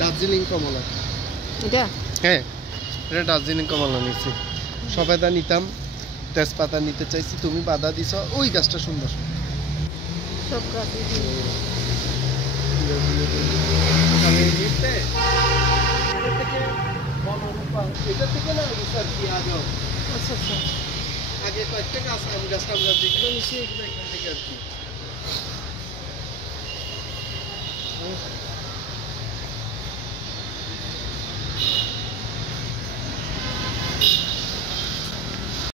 দার্জিলিং কমলা। এটা হ্যাঁ, এটা দার্জিলিং কমলা নিচ্ছি। সবেদা নিতাম, তেজপাতা নিতে চাইছি, তুমি বাধা দিছ। ওই গাছটা সুন্দর। সব গাছ এটা থেকে না স্যার কি আজ আচ্ছা আচ্ছা আগে কয়েকটা গাছ আম গাছ যেগুলো নিচ্ছি এগুলো এখান থেকে আর কি।